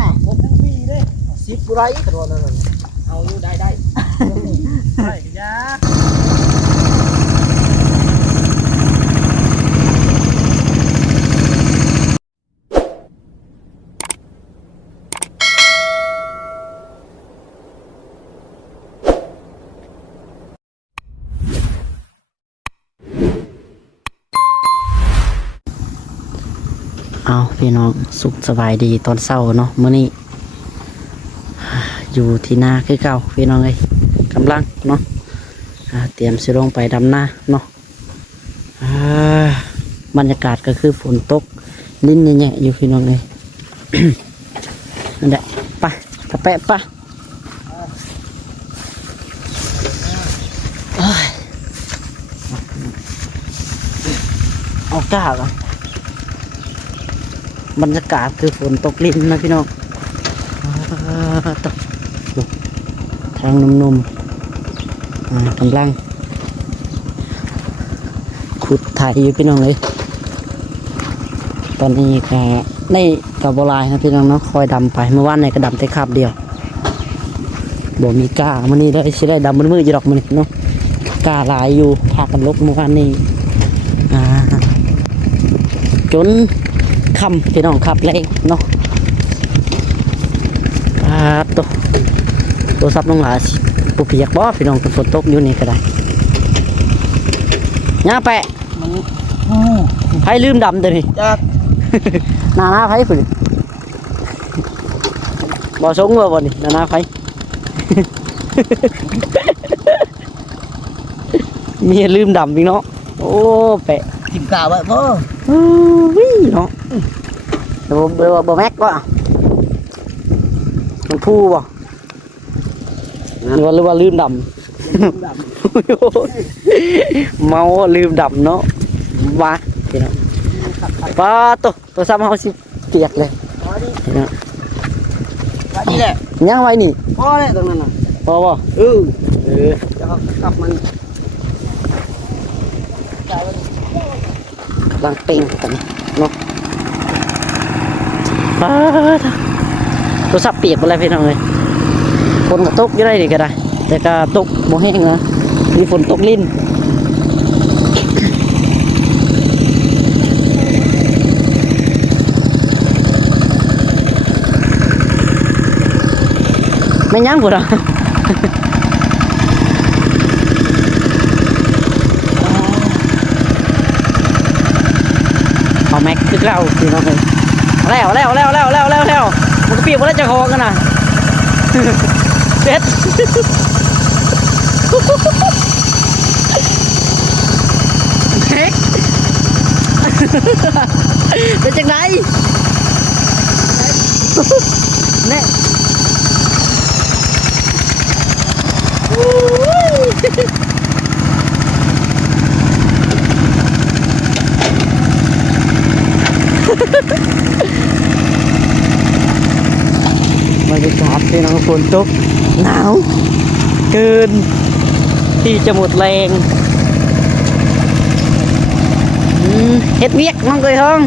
น่ะ ผมทั้งปีเลย 10บ่ได้กระโดดนั่นน่ะ เอาอยู่ได้ได้ยาเอาพี่น้องสุขสบายดีตอนเช้าเนาะมื้อนี้อยู่ที่นาคือเก่าพี่น้องเอ้ยกำลังเนาะเตรียมสิลงไปดำนาเนาะบรรยากาศก็คือฝนตกลิ้นแย่ๆอยู่พี่น้องเอ้ย นั่นแหละไปกระแปะปะเอาก้าเหรอบรรยากาศคือฝนตกลิ้นนะพี่น้องตกทางนุ่มๆกำลังขุดไถอยู่พี่น้องเลยตอนนี้ก็ในกับบลายนะพี่น้องเนาะคอยดำไปเมื่อวานในก็ดำแต่คาบเดียวบ่มีก้ามันนี่ได้ใช้ได้ดำมือๆจะดอกมันเนาะก้าหลายอยู่พากันลบเมื่อวานนี้จนคำพี่น้องขับแรงเนาะตัวซับน้องหลาปูเปียกบ่พี่น้องฝนตกอยู่นี่ก็ได้ย่าแปะไผ่ลืมดำตัวนี้ จัก หน้าไผ่ฝุ่นบ่สงว่าบ่นี่หน้าไผ่ มีลืมดำอีกเนาะโอ้แปะ กินกาไว้พ่อ วิ่งเนาะบ่แม็กบ่มันพูบ่หรือว่าลืมดำ เมาลืมดำเนาะว้าพี่น้องป้าตัวซ้ำเฮาสิเปียกเลยพี่น้อง ว่านี่แหละ ยังไว้นี่ พ่อเนี่ยตรงนั้นน่ะ พอบ่ เออจะขับมัน กำลังเป่งกันเนาะป้าตัวซับเปียกอะไรพี่น้องเลยฝนก็ตกอยู่ได้นี่ก็ได้แต่ก็ตกบ่แห้งนะมีฝนตกลิ้นไม่ยั้งพุ่นอ่ะ เอาแม็กคือเราพี่น้องเลยแล้วมันก็เปียกหมดแล้วจะคอกันนะเด็ดเฮ้ยเป็นจังไงเนี่ยบรรยากาศเป็นฝนตกหนาวเกินที่จะหมดแรงเฮ็ดเวียกน้องเคยท้อง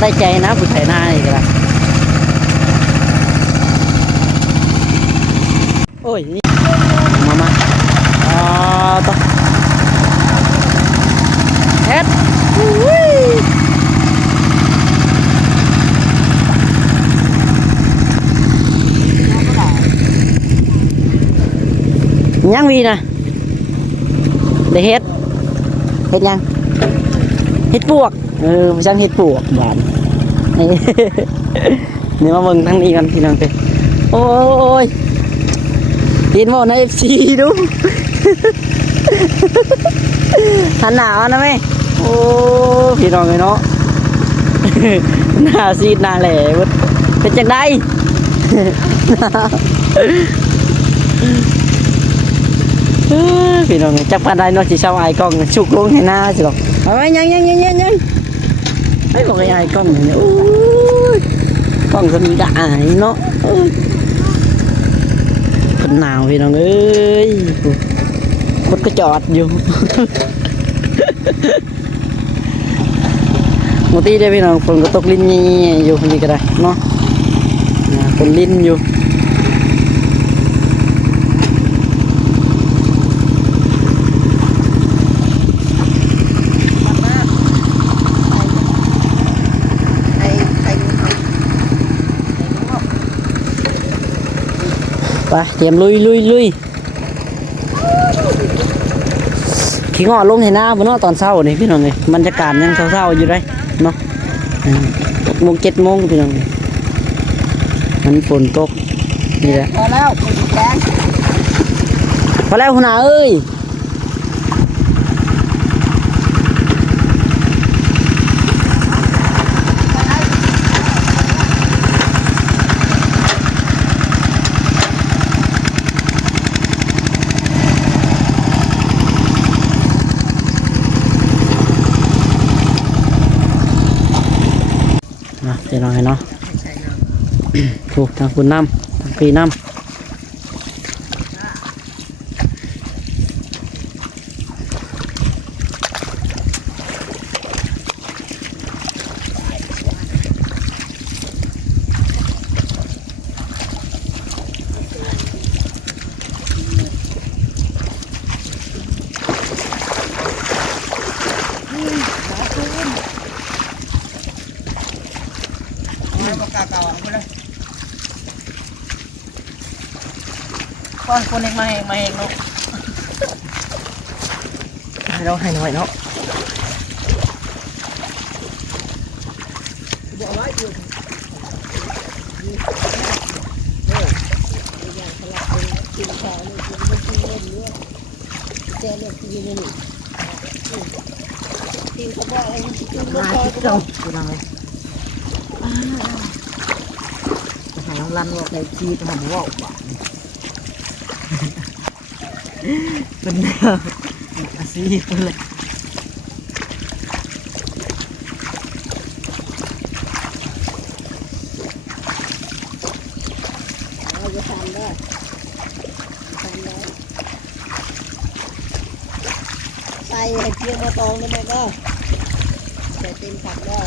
ได้ใจนะผู้ชายหน้านี่ก็ได้โอ้ยมาต่อเฮ็ดยังวีนะได้เฮ็ดยังเฮ็ดปวกไม่ใช่เฮ็ดปวกหวานนี่มาเบิ่งทั้งนี้กันพี่น้องเต้โอ้ยเห็นบ่ใน FC ดูหันหนาวนะแม่โอ้พี่น้องเลยเนาะหน้าซีดหน้าแหล่เป็นจังได๋พี่น้องจักปานใดเนาะสิเช้าไอ้กล้องชุกลงให้หน้าสิหรอกเอาไว้ยังให้บอกไอ้กล้องเนี่ยโอ้ยกล้องสมีดาเนาะ เป็นหนาวพี่น้องเอ้ยรถก็จอดอยู่ บางทีได้พี่น้องฝนก็ตกลิ้นยี่อยู่คนนี้ก็ได้เนาะฝนลิ้นอยู่ไปเตรียมลุยขี้งอลงในหน้าบนเนาะตอนเช้านี่พี่น้องเลยบรรยากาศยังเช้าๆอยู่ได้เนาะ6 โมง 7 โมงพี่น้องมันฝนตกนี่แหละ พอแล้วแกง พอแล้วหัวหน้าเอ้ยพี่น้องเนาะถูกทางคุณน้ำทางปีน้ำก้อนคนเองมาเองเนาะ ให้เราให้หน่อยเนาะมาที่เก่าพี่น้องเลยหาลันว่าใครขี้ทำว่าบ้าเป็นเนื้ออาซีเป็นเลยเราจะทำได้ใส่ให้เพียงมาตองได้ไหมก็ใส่เต็มผักได้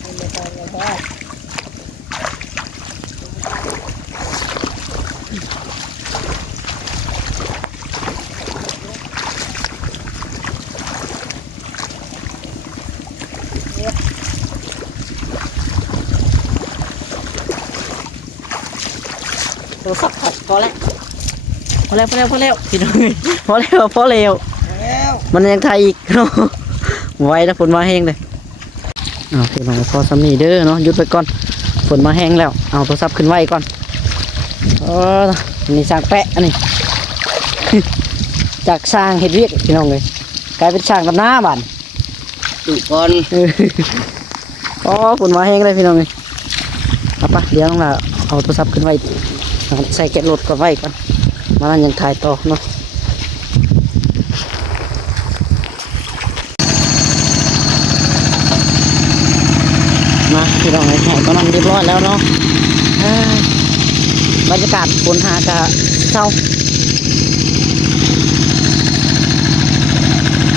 ให้มาตองก็ได้ตัวสับผัดพอแล้วพี่น้องพอแล้วมันยังไทยอีกเนาะไว้แล้วฝนมาแห้งเลยพี่น้องพอสำนีเด้อเนาะหยุดไปก่อนฝนมาแห้งแล้วเอาโทรศัพท์ขึ้นไว้ก่อนนี่สร้างแปะอันนี้ จากสร้างเห็ดเวียกพี่น้องเลยกลายเป็นสร้างกับหน้าบ้าน ตุกก่อน ฝนมาแห้งเลยพี่น้องเลยเอาปะเดี๋ยวต้องเอาโทรศัพท์ขึ้นไว้ใส่แกะรถก่อนไว้ก่อนมานั่นยังถ่ายต่อเนาะมาพี่น้องเลยแห่ก็นั่งเรียบร้อยแล้วเนาะบรรยากาศฝนหากะเศร้า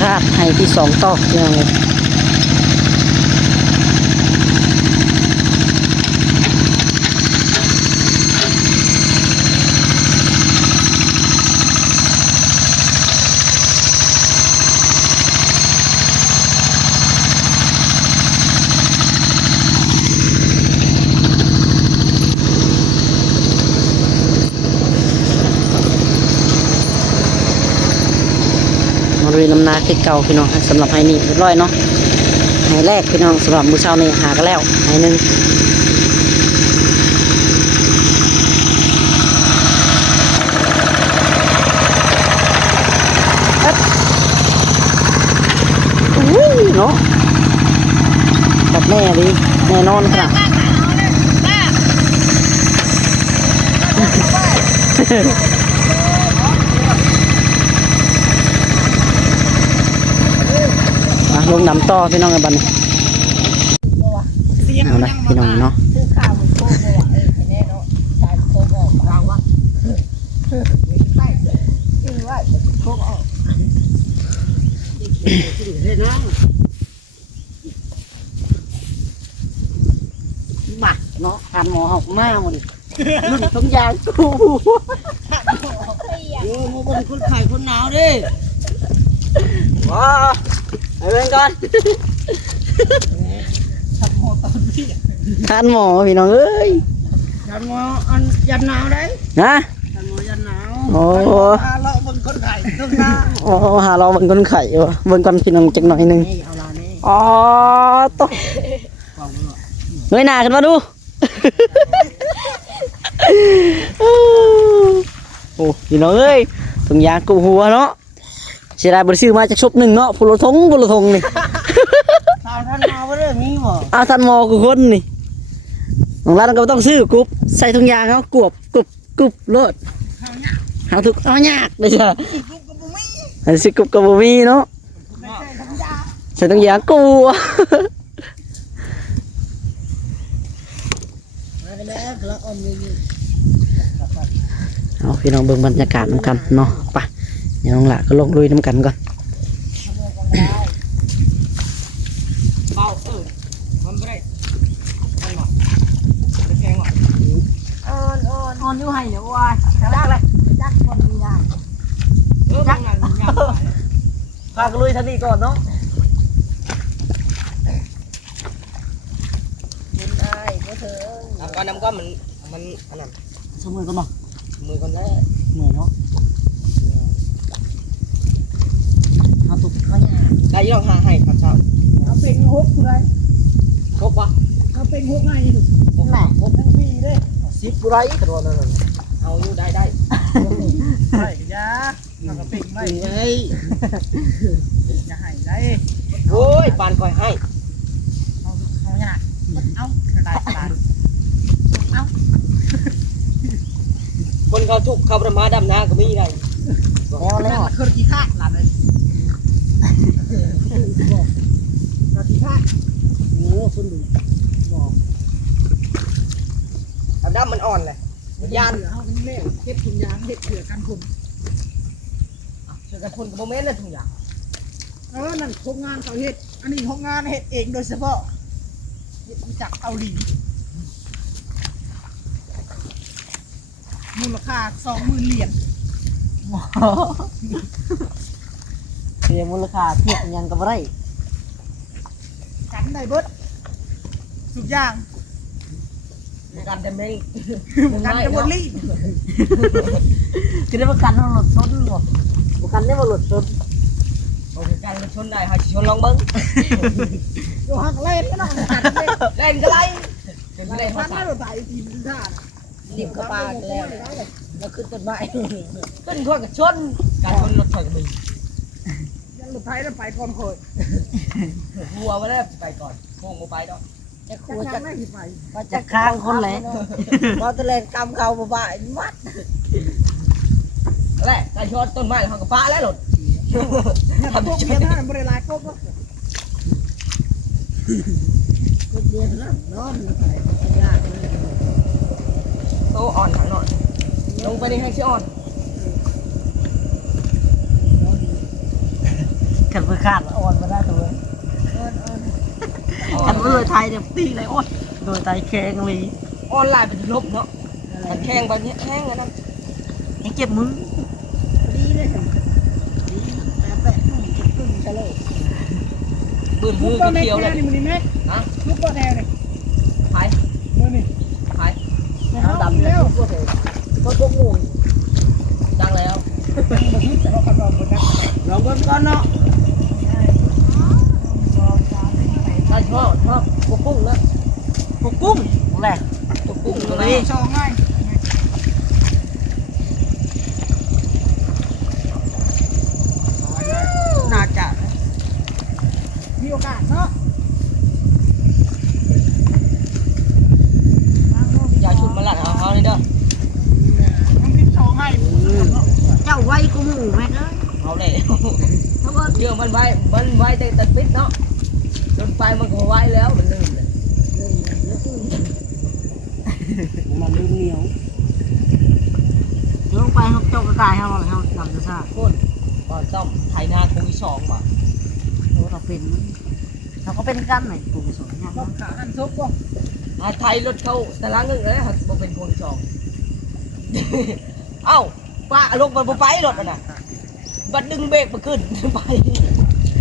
คาดให้ที่2 ต่อพี่น้องเลยลุยน้ำนาคือเก่าพี่น้องสำหรับไฮนี่เรียบร้อยเนาะไฮแรกพี่น้องสำหรับมื้อเช้านี่หากันแล้วไฮหนึ่งเนาะแบบแน่ดิแน่นอนครับลงน้ำต่อพี่น้องกันบัดนี้เอาละพี่น้องเนาะ ซื้อข้าวมันโค้งเลยแน่เนาะ มาหมดรุ่นทุงยางกู โอ้มาบนคนไข่คนหนาวดิ ว้าไปเบิ่งก่อน ทำโมตอนนี้ ทานหมอพี่น้องเอ้ย ยันหมออันยันหนาวได้ นะ ยันหมอยันหนาว โอ้ เราบนคนไข่ต้องหน้า โอ้หาเราเบิ่งคนไข่วะเบิ่งก่อนพี่น้องจักหน่อยหนึง นี่เอาลานี่ อ๋อตกเงยหน้าขึ้นมาดู โอ้พี่น้องเอ้ยถุงยางกูหัวเนาะเสียดายบ่ได้ซื้อมาจากชุบหนึ่งเนาะพุละทงนี่ ชาวท่านมาว่าเรื่องนี้บ่ เอาทันหมอกูคนนี่ของร้านก็บ่ต้องซื้อกรุ๊บใส่ถุงยางเขากวบกรุบโลดหาทุกเอายากเลยจ้ะอันสิกรุบกับบ่มีเนาะใส่ถุงยางกู มากันแล้วละอมนี่ เอาพี่น้องเบิ่งบรรยากาศน้ำกันเนาะไปเดี๋ยวน้องหละก็ลงลุยน้ำกันก่อน เบามันไม่ได้มันหรอกจะแข็งหรออ่อนอยู่ให้เนี่ยว่าจักเลยจักคนมีงานจักงานงาน พาก็ลุยทันทีก่อนเนาะ กินได้ก็เถอะน้ำก้อนมันอันนั้น สมือก่อนเนาะ มือคนได้ เหนื่อยเนาะเอาตุกเขาเนี่ย ได้ยี่ห้อให้ครับเช้า เอาเป็นฮกกูได้ ครบปะ เอาเป็นฮกง่ายดู ครบไหน ฮกทั้งปีเลย 10ไรกระโดดนั่น เอาอยู่ได้ ใช่ยาเอากระเป็นไม่ เฮ้ย อย่าให้ได้ โอ้ยปานก่อยให้ เอาเนี่ยเอากระไดกระไดเอา คนเขาทุกเขาประมาดำนาก็ไม่ได้ แล้ว แล้ แล้ว ว คือกี่ข้าหลานเลยเรากี่ข้า โอ้คุณดูบอกดำมันอ่อนเลยยาน เอาเป็นเล่เก็บถุงยางเห็ดเผื่อกันคุณ เชื่อกันคนกับโมเมนต์เลยทุกอย่าง นั่นโครงงานเขาเห็ดอันนี้โครงงานเห็ดเองโดยเฉพาะเห็ดมาจากเกาหลีมูลค่า20,000 เหรียญ เสียมูลค่าเทียบยังกับไร กันได้เบิดทุกอย่าง การเต็มที่ กันจะหมดลี่ คือได้ประกันว่าหลุดต้นหรอประกันได้ว่าหลุดต้น การชนได้หาชนลองเบิ้ง อยู่หักเล่นก็ต้องกันเล่น เล่นก็ไล่เป็นไม่ได้ มั ภาน ษา ไม่รู้ใจทีมท่า ดิบกระปาแล้วแล้วขึ้นต้นไม้ขึ้นทั่วกับชนการชนรถถอยกับมึง ยังหลุดไทยแล้วไปก่อนเคย วัวมาแล้วไปก่อนโค้งไปดอก จะครูจะไม่ไป จะค้างคนแหละ พอตะเลนกำเขาบ่ายมัดแหละการชนต้นไม้เขากับฟ้าแล้วหลุด เนี่ยพวกเมียท่านบริลายก็ก็ เดือนละร้อนยากเลยโตอ่อนขังหน่อยลงไปในแห้งชื่ออ่อน กันเพื่อขาดอ่อนมาได้ตัวกันเพื่อไทยเนี่ยตีเลยอ่อนโดยไทยแข็งเลย ออนไลน์เป็นลบเนาะมันแข้งไปเนี้ยแห้งกันนั่น ยังเจ็บมึง ดีเลยแต่ตึ้งเฉลย ปืน ลู มื ก อ ก็แม่ เขียวเลย นี่มันนี่แม่ ฮะ ลูกก็แนวนี่ ไป มือนี่ ไป เอาดำแล้ว ก็ทุกงูดังแล้ว แต่เราคันเราบนนั้น ลองเบิ้งก่อนเนาะถ้าชอบพวกกุ้งนะ พวกกุ้งแหละ พวกกุ้งตรง นี่ นี้ ช่องง่ายน่าจะมีโอกาสเนาะ อย่าชุดมาหลัดเอาเขาเลยเด้อ มันติดช่องง่าย เจ้าไว้กูหมูแม่เอ้ย เอาเลยเรื่องมันไว้แต่ตัดปิดเนาะจนไปมันก็ไว้แล้วมันลืมเลยมันลืมเหนียว ลงไปเขาเจ้ากระต่ายเขาอะไรเขาดำจะซ่า โคตรก่อนต้องไถนาคงที่สองว่ะ โอ้เราเป็นเราก็เป็นกันไหนกูสอนเนี่ย ต้องขาหันซุปก็ บ ไทยรถเขาแต่ละนึงเลยครับบ่เป็นพวงที่สอง เอ้าป้าลงมันบ่ไปรถน่ะบัดดึงเบรกมาขึ้นไป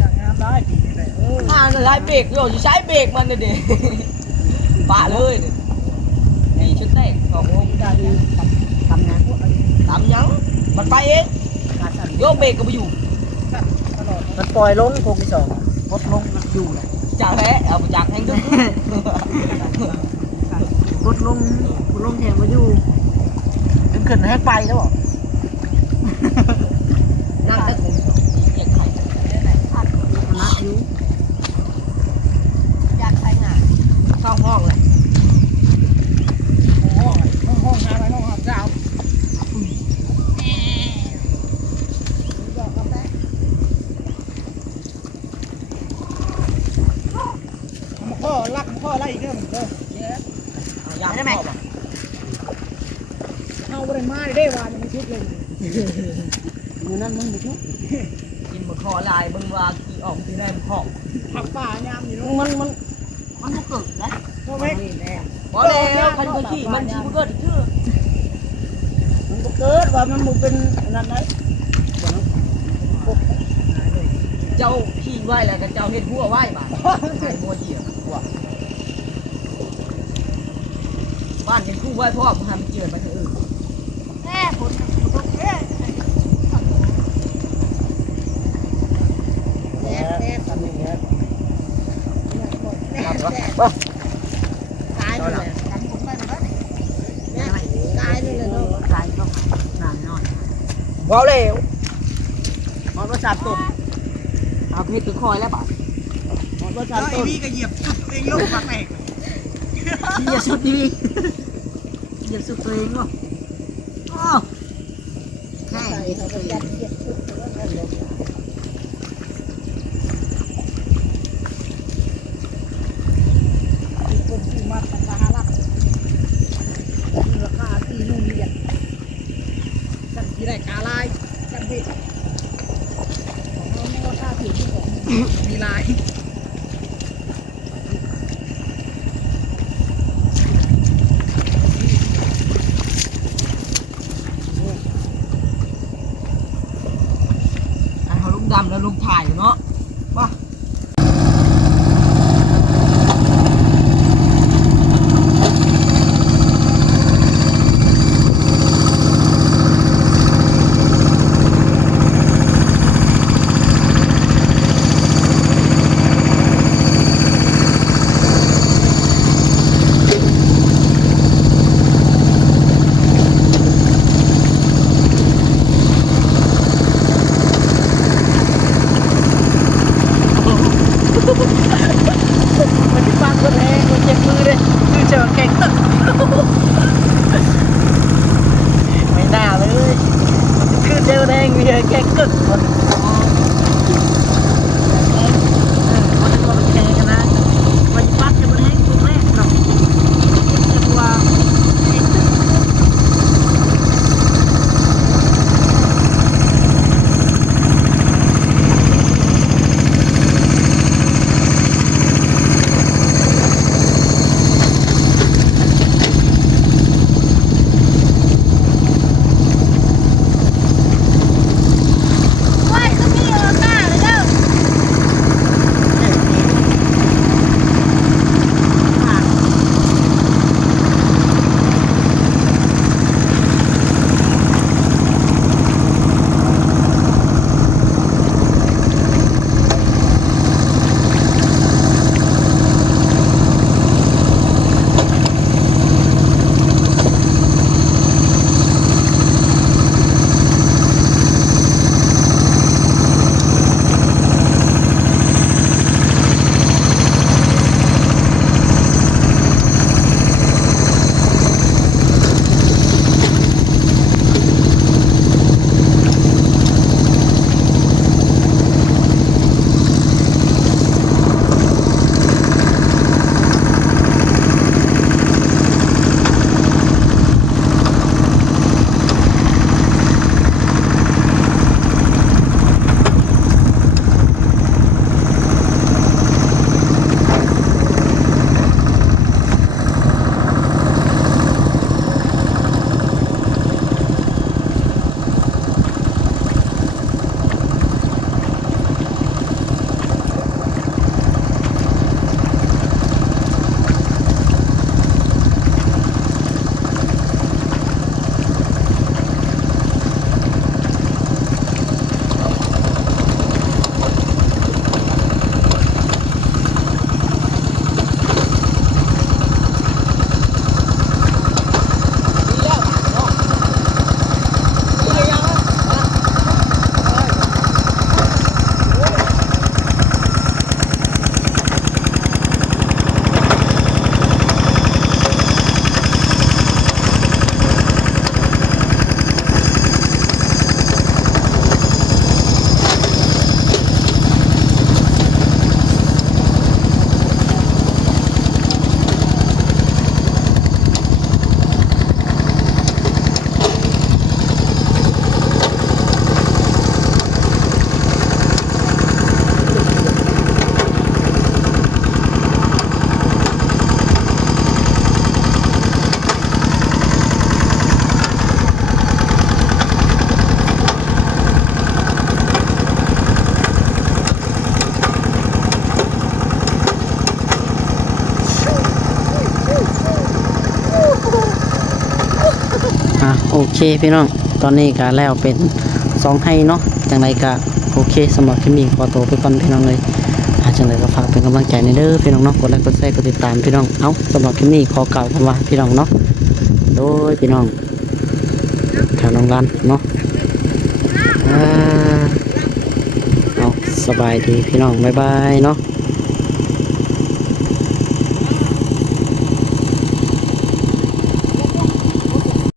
จากงานได้ปีนี้เลยอะไรเบรกอยู่ใช้เบรกมันน่ะดิ ป้าเลยนี่ชุดแตก2 วง ได้ทำงานพวกอะไร ตามยังมันไปเองโยกเบรกก็ไปอยู่ ตลอด มันปล่อยลงโคงที่สองรถลงมันอยู่เลย จากแล้เอาไปจากแห่งดึง รถลงแข่งมาอยู่ถึงขึ้นให้ไปแล้วบ่ นั่งได้คงเกียกไข่ นักอยู่ อยากใช้งานเข้าห้องเลย ห้องหาไปห้องหาเจ้าพ่อรักพ่อไล่อีกเรื่องเหมือนเดิม อยากได้ไหม เอาบริมาได้วานมันชุดเลย มือนั้นมึงไปชุบ กินบนคอลายบึงว่าขี่ออกที่ไหนมันของ ผักป่ายามอยู่นู้ มันบ่เกิดนะ พ่อแม่ บอกแล้วคันคนขี่มันชิบเกิดชื่อ มันบ่เกิดว่ามันบ่เป็นนั่นไหน เจ้าขี่ไว้แล้วก็เจ้าเห็ดหัวไว้บ้านใส่บัวเหยียบหัวบ้านเห็นคู่ไว้พ่อมันทำเจือนมาถึงอื่น แม่คนแม่ทำอย่างเงี้ยตายเลยกันผมไปแล้วเนี่ยตายเลยเนาะ ตายก็นานนอน ว้าวเร็ว มันก็จับต้น เอาเพชรคือคอยแล้วบ้าน มันก็ แล้ จับ วไอ้ ต้น พี่ก็เหยียบจุดเองลูกปักแตก เหยียบสุดดีเหยียบสุดตัวเองวะอ้าวแค่ เขาไปยัดเหยียบจุดแล้วคนที่มาทำราคาลักราคาที่นู่นเหยียบกันที่ได้กาลายกันที่ของเราราคาผิวที่ของมีลาย เขาลุงดำแล้วลุงถ่ายอยู่เนาะว่า เคพี่น้องตอนนี้ก็แล้วเป็น2ให้เนาะจังไดก็โอเคสำหรับคลิปนี้ขอตัวไปก่อนพี่น้องเลยจังไดก็ฝากเป็นกำลังใจในเด้อพี่น้องเนาะกดไลค์กดแชร์กดติดตามพี่น้องเอ้าสำหรับคลิปนี้ขอกล่าวคำว่าพี่น้องเนาะโดยพี่น้องแถวน้องรันเนาะเอาสบายดีพี่น้องบ๊ายบายเนาะ